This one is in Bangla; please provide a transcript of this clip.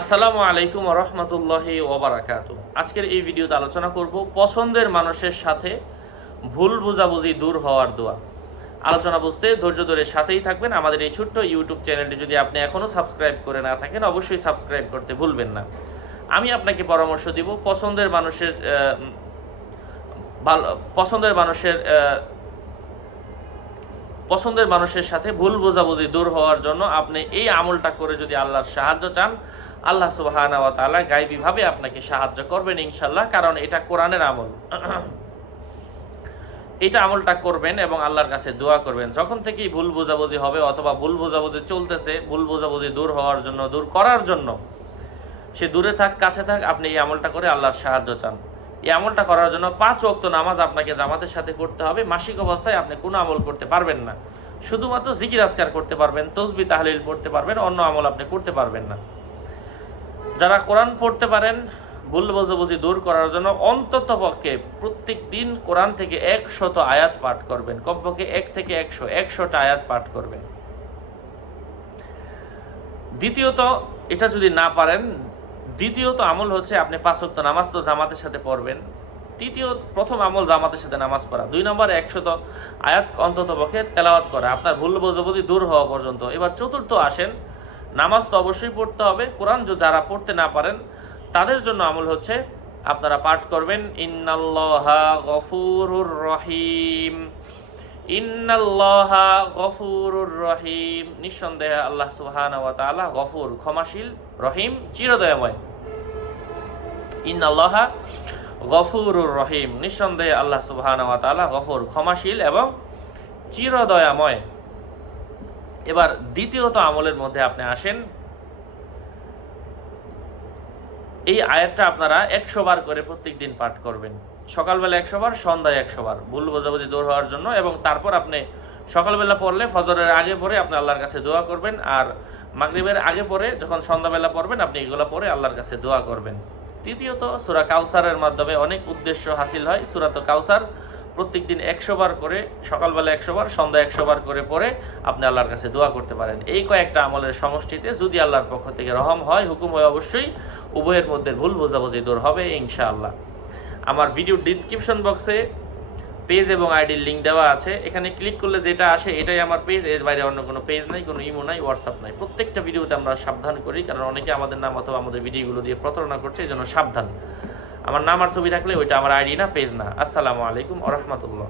আসসালামু আলাইকুম রহমতুল্লাহি ওবরাকাতু আজকের এই ভিডিওতে আলোচনা করব পছন্দের মানুষের সাথে ভুল বোঝাবুঝি দূর হওয়ার দোয়া। আলোচনা বুঝতে ধৈর্য ধরে সাথেই থাকবেন। আমাদের এই ছোট্ট ইউটিউব চ্যানেলটি যদি আপনি এখনও সাবস্ক্রাইব করে না থাকেন, অবশ্যই সাবস্ক্রাইব করতে ভুলবেন না। আমি আপনাকে পরামর্শ দিব, পছন্দের মানুষের পছন্দের মানুষের পছন্দের মানুষের সাথে ভুল বোঝাবুঝি দূর হওয়ার জন্য আপনি এই আমলটা করে যদি আল্লাহর সাহায্য চান আল্লাহ ওয়া তাআলা আপনাকে সাহায্য করবেন ইনশাল্লাহ কারণ এটা কোরআনের আমল। এটা আমলটা করবেন এবং আল্লাহর কাছে দোয়া করবেন। যখন থেকেই ভুল বোঝাবুঝি হবে অথবা ভুল বোঝাবুঝি চলতেছে, ভুল বোঝাবুঝি দূর হওয়ার জন্য, দূর করার জন্য, সে দূরে থাক, কাছে থাক, আপনি এই আমলটা করে আল্লাহর সাহায্য চান। এই আমলটা করার জন্য পাঁচ ওয়াক্ত নামাজ আপনাকে জামাতের সাথে করতে হবে। মাসিক অবস্থায় আপনি কোনো আমল করতে পারবেন না। শুধুমাত্র জিকির আজকার করতে পারবেন, তসবি তাহলিল পড়তে পারবেন, অন্য আমল আপনি করতে পারবেন না। যারা কোরআন পড়তে পারেন, ভুল বোঝাবুঝি দূর করার জন্য অন্তত পক্ষে প্রত্যেক দিন কোরআন থেকে একশত আয়াত পাঠ করবেন, কমপক্ষে এক থেকে একশো, একশোটা আয়াত পাঠ করবেন। দ্বিতীয়ত, এটা যদি না পারেন, দ্বিতীয়ত আমল হচ্ছে আপনি পাঁচক্ত নামাজ তো জামাতের সাথে পড়বেন। তৃতীয়, প্রথম আমল জামাতের সাথে নামাজ পড়া। দুই নম্বর একশত আয়াত অন্তত পক্ষে তেলাওয়াত করা। আপনার ভুল বোঝাবুঝি দূর হওয়া পর্যন্ত। এবার চতুর্থ আসেন নামাজ তো অবশ্যই পড়তে হবে। কোরআন যারা পড়তে না পারেন, তাদের জন্য আমল হচ্ছে আপনারা পাঠ করবেন, ইন্নাল্লাহা গফুরুর রহিম। ইন্নাল্লাহা গফুরুর রহিম। নিঃসন্দেহে আল্লাহ সুবহানাহু ওয়া গফুর, ক্ষমাশীল, রহিম, চিরদয়াময়। ইন্নাল্লাহা গফুরুর রহিম। নিঃসন্দেহে আল্লাহ সুবহানাহু ওয়া তাআলা গফুর, ক্ষমাশীল এবং চিরদয়াময়। এবার দ্বিতীয়ত আমলের মধ্যে আপনি আসেন। এই আয়াতটা আপনারা একশো বার করে প্রত্যেক দিন পাঠ করবেন। সকালবেলা একশো বার, সন্ধ্যায় একশো বার। ভুল বোঝাবুঝি দূর হওয়ার জন্য এবং তারপর আপনি সকালবেলা পড়লে ফজরের আগে পরে আপনি আল্লাহর কাছে দোয়া করবেন আর মাগরিবের আগে পরে যখন সন্ধ্যাবেলা পড়বেন আপনি এগুলো পরে আল্লাহর কাছে দোয়া করবেন। তৃতীয়ত সুরা কাউসারের মাধ্যমে অনেক উদ্দেশ্য হাসিল হয়। সুরাত কাউসার। প্রত্যেক দিন একশো বার করে, সকালবেলা একশো বার সন্ধ্যা একশো বার করে পরে আপনি আল্লাহর কাছে দোয়া করতে পারেন। এই কয়েকটা আমলের সমষ্টিতে যদি আল্লাহর পক্ষ থেকে রহম হয়, হুকুম হয় অবশ্যই উভয়ের মধ্যে ভুল বোঝাবুঝি দূর হবে ইনশাআল্লাহ। আমার ভিডিও ডিসক্রিপশন বক্সে পেজ এবং আইডির লিঙ্ক দেওয়া আছে। এখানে ক্লিক করলে যেটা আসে এটাই আমার পেজ এর বাইরে অন্য কোনো পেজ নাই, কোনো ইমো নাই হোয়াটসঅ্যাপ নাই। প্রত্যেকটা ভিডিওতে আমরা সাবধান করি, কারণ অনেকে আমাদের নাম অথবা আমাদের ভিডিওগুলো দিয়ে প্রতারণা করছে, এই জন্য সাবধান। আমার নাম আর ছবি থাকলে ওইটা আমার আইডি না, পেজ না। আসসালামু আলাইকুম আ রহমতুল্লাহ।